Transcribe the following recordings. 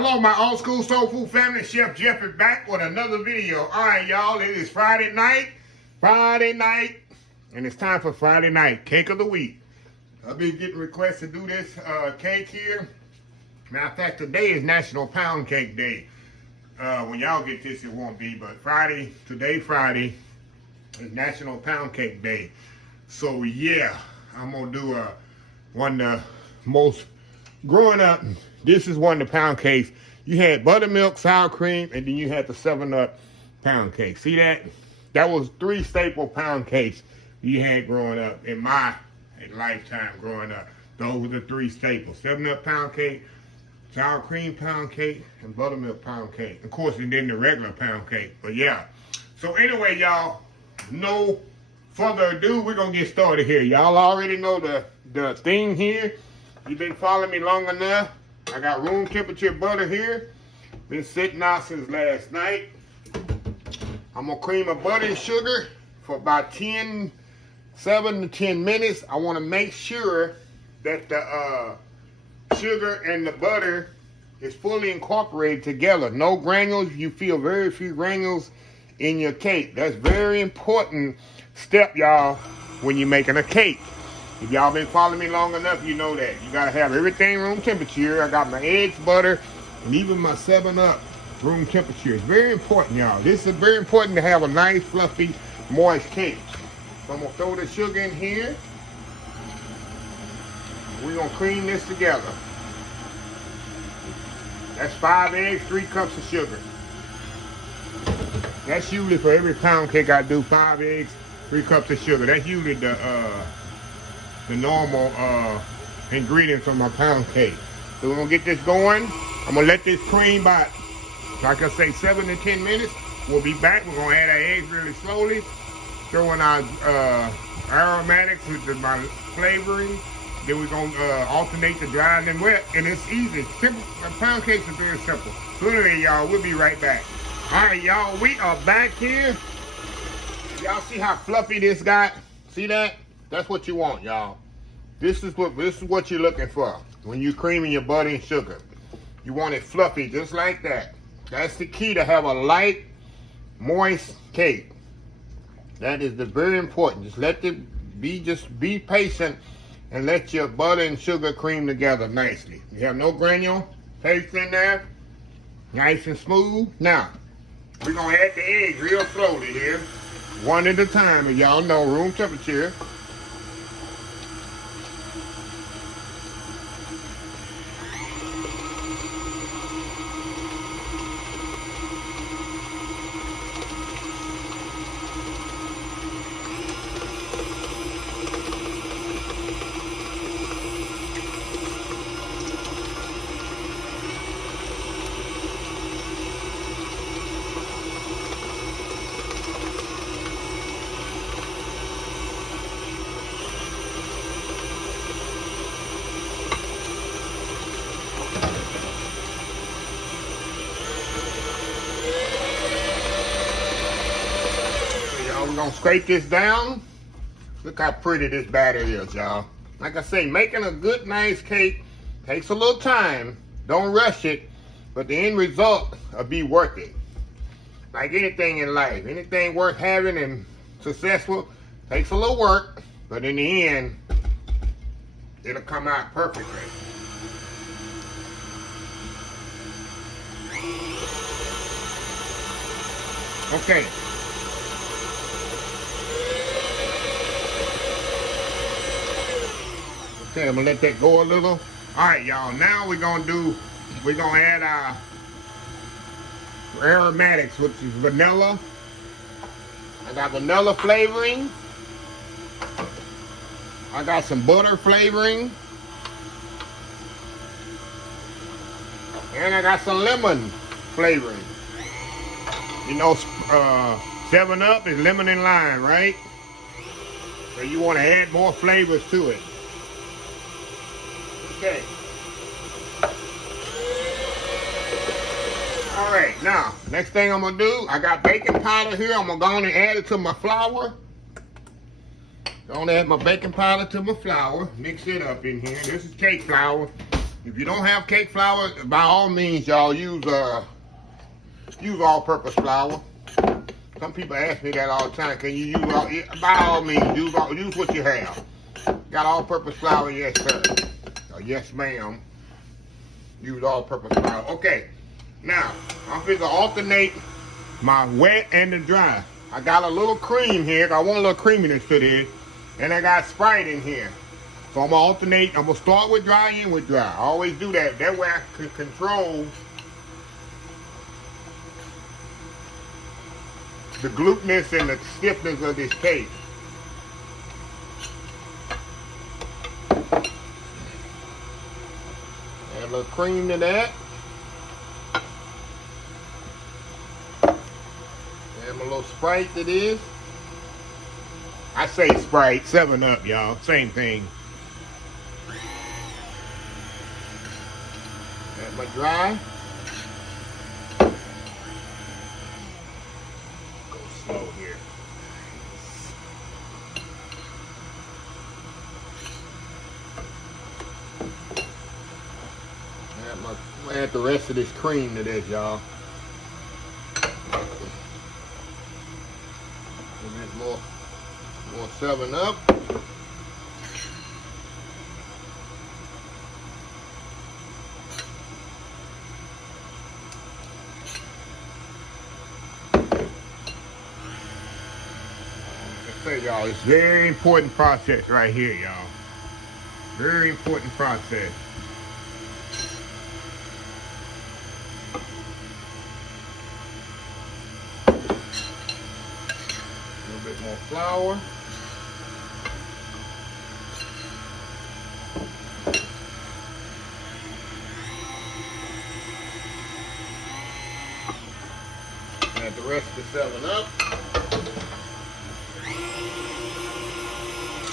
Hello, my old school soul food family. Chef Jeff is back with another video. All right, y'all. It is Friday night. And it's time for Friday night cake of the week. I've been getting requests to do this cake here. Matter of fact, today is National Pound Cake Day. When y'all get this, it won't be. But Friday, is National Pound Cake Day. So yeah, I'm gonna do one of the most, growing up, this is one of the pound cakes. You had buttermilk, sour cream, and then you had the 7-Up pound cake. See that? That was 3 staple pound cakes you had growing up in my lifetime growing up. Those were the 3 staples. 7-Up pound cake, sour cream pound cake, and buttermilk pound cake. Of course, and then the regular pound cake. But yeah. So anyway, y'all, no further ado, we're going to get started here. Y'all already know the thing here. You've been following me long enough. I got room temperature butter here. Been sitting out since last night. I'm going to cream my butter and sugar for about 7 to 10 minutes. I want to make sure that the sugar and the butter is fully incorporated together. No granules. You feel very few granules in your cake. That's very important step, y'all, when you're making a cake. If y'all been following me long enough, you know that. You gotta have everything room temperature. I got my eggs, butter, and even my 7-Up room temperature. It's very important, y'all. This is very important to have a nice, fluffy, moist cake. So I'm gonna throw the sugar in here. We're gonna cream this together. That's 5 eggs, 3 cups of sugar. That's usually for every pound cake I do, 5 eggs, 3 cups of sugar. That's usually the normal ingredients on my pound cake. So we're gonna get this going. I'm gonna let this cream by, like I say, 7 to 10 minutes. We'll be back. We're gonna add our eggs really slowly, throw in our aromatics with my flavoring. Then we're gonna alternate the dry and then wet, and it's easy. Simple. Pound cakes are very simple. So anyway, y'all, we'll be right back. All right, y'all, we are back here. Y'all see how fluffy this got? See that? That's what you want, y'all. This is what you're looking for when you're creaming your butter and sugar. You want it fluffy, just like that. That's the key to have a light, moist cake. That is very important. Just be patient and let your butter and sugar cream together nicely. You have no granule paste in there. Nice and smooth. Now, we're gonna add the eggs real slowly here. One at a time, and y'all know room temperature. We're gonna scrape this down. Look how pretty this batter is, y'all. Like I say, making a good, nice cake takes a little time. Don't rush it, but the end result will be worth it. Like anything in life, anything worth having and successful takes a little work, but in the end, it'll come out perfectly. Okay. Okay, I'm gonna let that go a little. All right, y'all. Now we're gonna add our aromatics, which is vanilla. I got vanilla flavoring. I got some butter flavoring. And I got some lemon flavoring. You know, 7-Up is lemon and lime, right? So you want to add more flavors to it. Okay. All right, now, next thing I'm gonna do, I got baking powder here. I'm gonna go on and add it to my flour. Go on and add my baking powder to my flour. Mix it up in here. This is cake flour. If you don't have cake flour, by all means, y'all use all-purpose flour. Some people ask me that all the time. Can you use all? By all means, use what you have. Got all-purpose flour? Yes, sir. Or yes, ma'am. Use all-purpose flour. Okay. Now I'm gonna alternate my wet and the dry. I got a little cream here. I want a little creaminess to this, and I got Sprite in here. So I'm gonna alternate. I'm gonna start with dry, end with dry. I always do that. That way I can control the gluteness and the stiffness of this cake. Add a little cream to that. Add a little Sprite to this. I say Sprite, 7-Up, y'all. Same thing. Add my dry. Slow here. Add the rest of this cream to this, y'all. A bit more 7-Up. Y'all, it's very important process right here, y'all. Very important process. A little bit more flour. Add the rest of the 7-Up.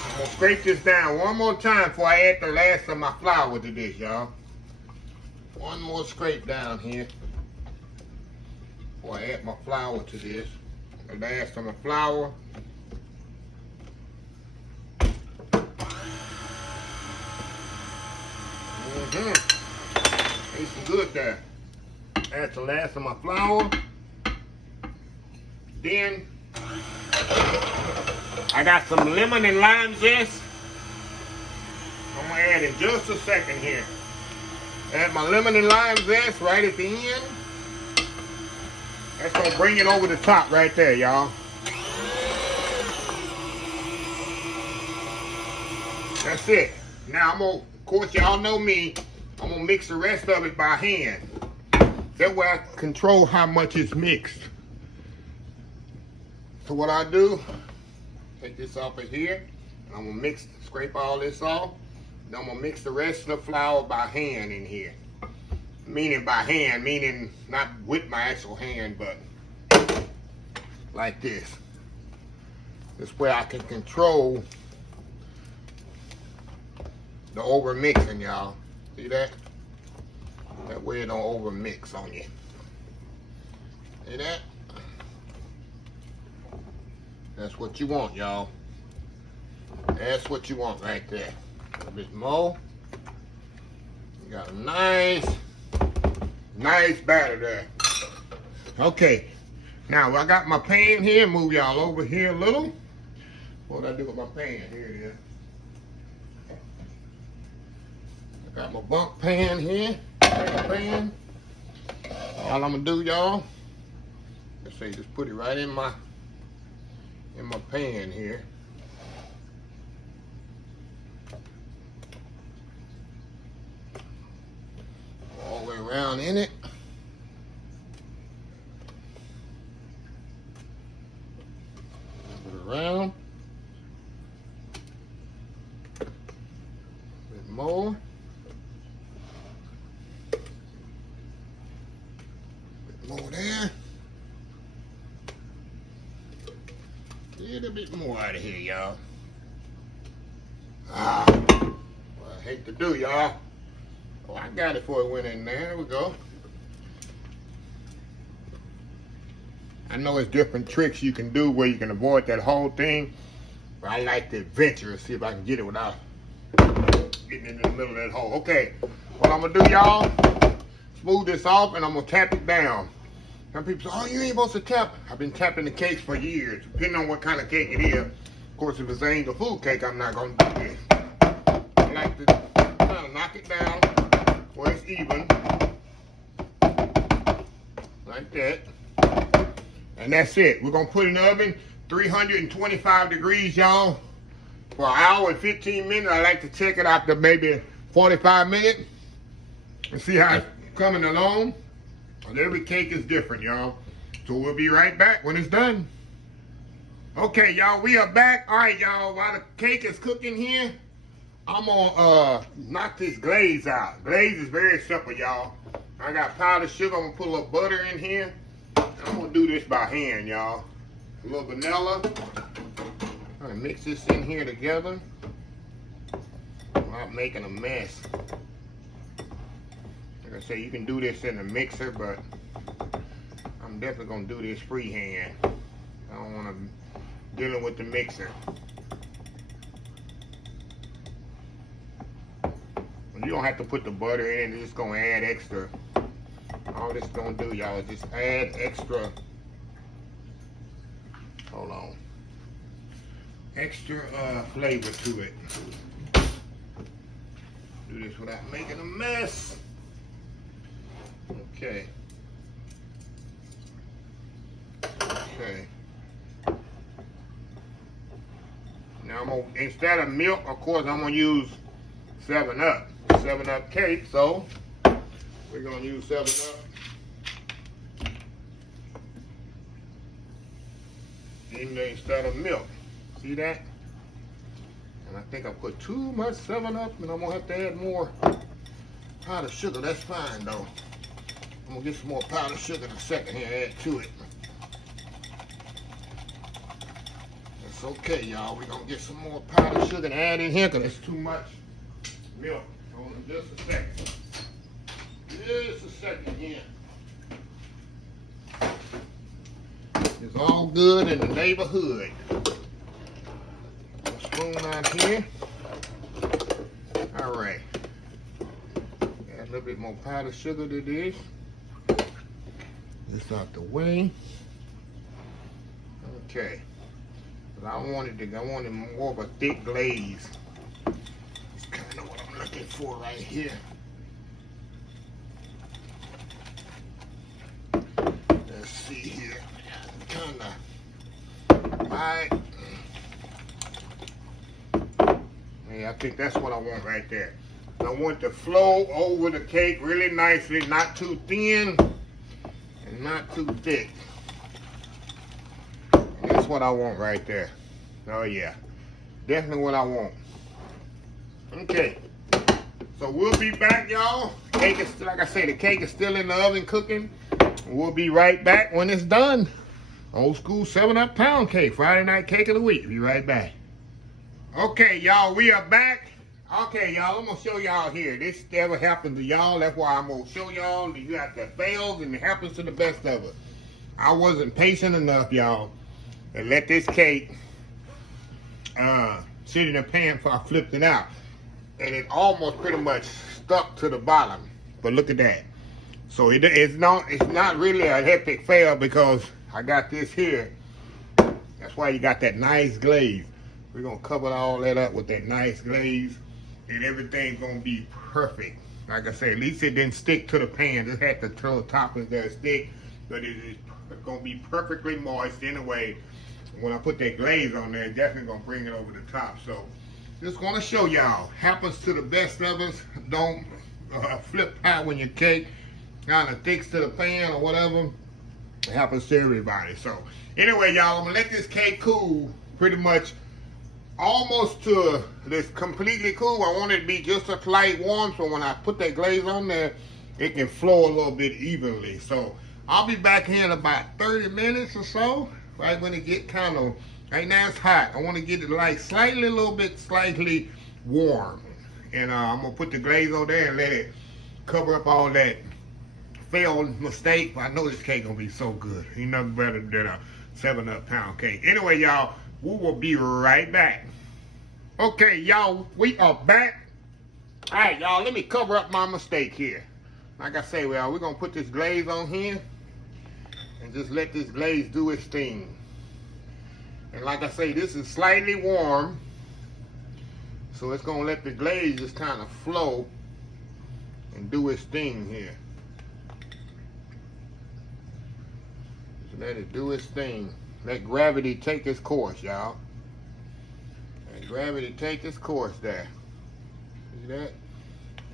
I'm gonna scrape this down one more time before I add the last of my flour to this, y'all. One more scrape down here before I add my flour to this. The last of my flour. Tasting good there. Add the last of my flour. Then I got some lemon and lime zest. I'm gonna add in just a second here. Add my lemon and lime zest right at the end. That's gonna bring it over the top right there, y'all. That's it. Now I'm gonna, of course, y'all know me, I'm gonna mix the rest of it by hand. That way I control how much is mixed. So what I do, take this off of here, and I'm gonna scrape all this off. Then I'm gonna mix the rest of the flour by hand in here. Meaning by hand, meaning not with my actual hand, but like this. This way I can control the over mixing, y'all. See that? That way it don't over mix on you. See that? That's what you want, y'all. That's what you want right there. A little bit more. You got a nice batter there. Okay. Now I got my pan here. Move y'all over here a little. What did I do with my pan? Here it is. I got my bundt pan here. Pan. All I'm gonna do, y'all, let's say just put it right in my pan here. All the way around in it. Put it around. A bit more. More there. A little bit more out of here, y'all. Well, I hate to do, y'all. Oh, I got it before it went in there. There we go. I know it's different tricks you can do where you can avoid that whole thing, but I like the adventure and see if I can get it without getting in the middle of that hole. Okay, what I'm gonna do, y'all, smooth this off and I'm gonna tap it down. Some people say, oh, you ain't supposed to tap. I've been tapping the cakes for years, depending on what kind of cake it is. Of course, if it's an angel food cake, I'm not gonna do this. I like to kind of knock it down where it's even, like that. And that's it. We're gonna put it in the oven, 325 degrees, y'all, for an hour and 15 minutes. I like to check it after maybe 45 minutes and see how it's coming along. And every cake is different, y'all. So we'll be right back when it's done. Okay, y'all, we are back. All right, y'all, while the cake is cooking here, I'm gonna knock this glaze out. Glaze is very simple, y'all. I got powdered sugar. I'm gonna put a little butter in here. I'm gonna do this by hand, y'all. A little vanilla. I'm gonna mix this in here together without making a mess. Like I say, you can do this in the mixer, but I'm definitely gonna do this freehand. I don't wanna dealing with the mixer. You don't have to put the butter in, it's just gonna add extra. All this gonna do, y'all, is just add extra, hold on, extra flavor to it. Do this without making a mess. Okay. Okay. Now I'm gonna, instead of milk, of course, I'm gonna use 7-Up. 7-Up cake, so we're gonna use 7-Up. Instead of milk. See that? And I think I put too much 7-Up, and I'm gonna have to add more powdered sugar. That's fine though. I'm gonna get some more powdered sugar in a second here, add to it. It's okay, y'all. We're gonna get some more powdered sugar and add in here because it's too much milk. Hold on just a second. Just a second here. It's all good in the neighborhood. A spoon out here. All right. Add a little bit more powdered sugar to this. This out the way. Okay. But I wanted more of a thick glaze. That's kind of what I'm looking for right here. Let's see here. Kind of. Right. Yeah, I think that's what I want right there. I want to flow over the cake really nicely, not too thin and not too thick. That's what I want right there. Oh yeah, definitely what I want. Okay, so we'll be back, y'all. Cake is, like I say, the cake is still in the oven cooking. We'll be right back when it's done. Old school 7-Up pound cake, Friday night cake of the week. Be right back. Okay, y'all, we are back. Okay, y'all, I'm gonna show y'all here. This never happened to y'all. That's why I'm gonna show y'all that you have to fail, and it happens to the best of us. I wasn't patient enough, y'all, to let this cake sit in the pan before I flipped it out. And it almost pretty much stuck to the bottom. But look at that. So it's not really a epic fail because I got this here. That's why you got that nice glaze. We're gonna cover all that up with that nice glaze, and everything's gonna be perfect. Like I said, at least it didn't stick to the pan. Just had to throw the toppings that stick, but it is gonna be perfectly moist anyway. When I put that glaze on there, it's definitely gonna bring it over the top. So just gonna show y'all. Happens to the best of us. Don't flip out when your cake kind of sticks to the pan or whatever. It happens to everybody. So anyway, y'all, I'm gonna let this cake cool pretty much almost to this completely cool. I want it to be just a slight warm, so when I put that glaze on there, it can flow a little bit evenly. So I'll be back here in about 30 minutes or so, right when it get kind of, right now it's hot. I want to get it like slightly warm. And I'm gonna put the glaze on there and let it cover up all that failed mistake. I know this cake gonna be so good. Ain't nothing better than a 7-Up pound cake. Anyway, y'all, we will be right back. Okay, y'all, we are back. All right, y'all, let me cover up my mistake here. Like I say, well, we're gonna put this glaze on here and just let this glaze do its thing. And like I say, this is slightly warm, so it's gonna let the glaze just kind of flow and do its thing here. Just let it do its thing. Let gravity take its course, y'all. Let gravity take its course there. See that?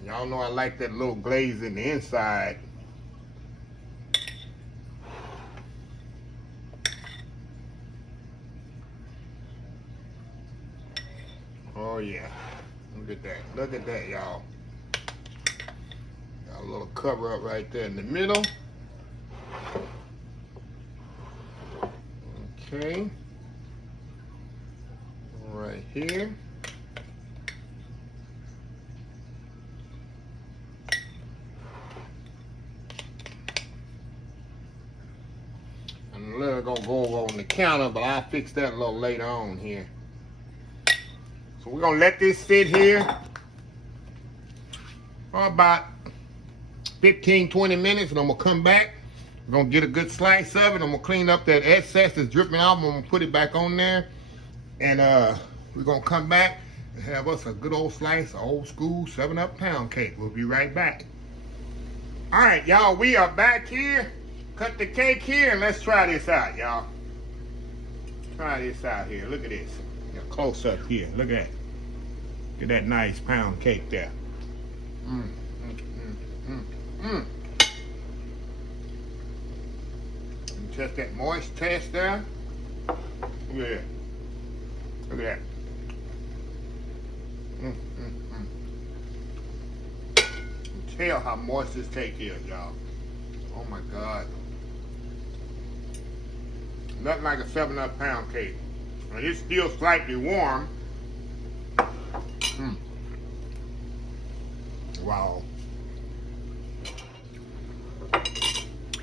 Y'all know I like that little glaze in the inside. Oh yeah. Look at that. Look at that, y'all. Got a little cover up right there in the middle. Okay. Right here. And a little gonna go over on the counter, but I'll fix that a little later on here. So we're gonna let this sit here for about 15-20 minutes, and I'm gonna come back. I'm gonna get a good slice of it. I'm gonna clean up that excess that's dripping out. I'm gonna put it back on there, and we're gonna come back and have us a good old slice of old school 7-Up pound cake. We'll be right back. All right, y'all, we are back here. Cut the cake here, and let's try this out, y'all. Try this out here. Look at this. Close up here. Look at that. Get that nice pound cake there. Test that moist test there. Look at that. Look at that. Tell how moist this cake is, y'all. Oh my God. Nothing like a 7-Up pound cake. And it's still slightly warm. Wow.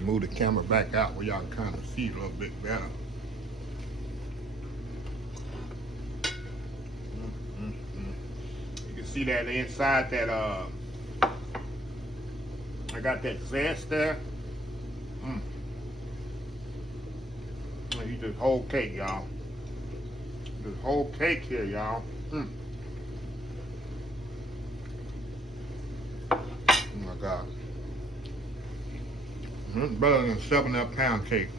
Move the camera back out where y'all can kind of see a little bit better. You can see that inside that I got that zest there. Eat this whole cake, y'all. This whole cake here, y'all. Oh my God. Better than a 7-Up pound cake.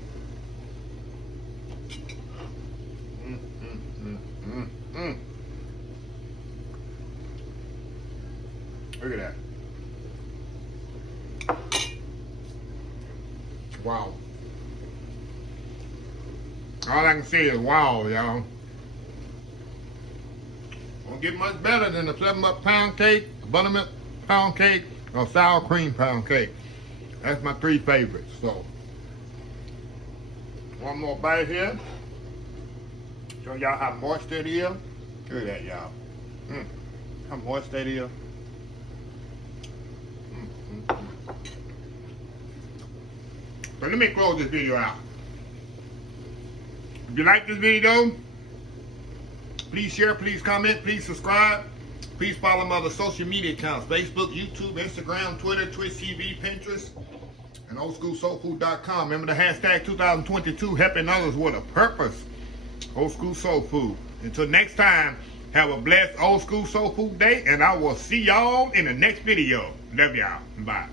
Look at that. Wow. All I can say is wow, y'all. Won't get much better than a 7-Up pound cake, a buttermilk pound cake, or sour cream pound cake. That's my 3 favorites. So, one more bite here. Show y'all how moist it is. Look at that, y'all. How moist that is. So let me close this video out. If you like this video, please share, please comment, please subscribe. Please follow my other social media accounts: Facebook, YouTube, Instagram, Twitter, Twitch TV, Pinterest, and oldschoolsoulfood.com. Remember the hashtag 2022, helping others with a purpose. Old School Soul Food. Until next time, have a blessed Old School Soul Food day, and I will see y'all in the next video. Love y'all. Bye.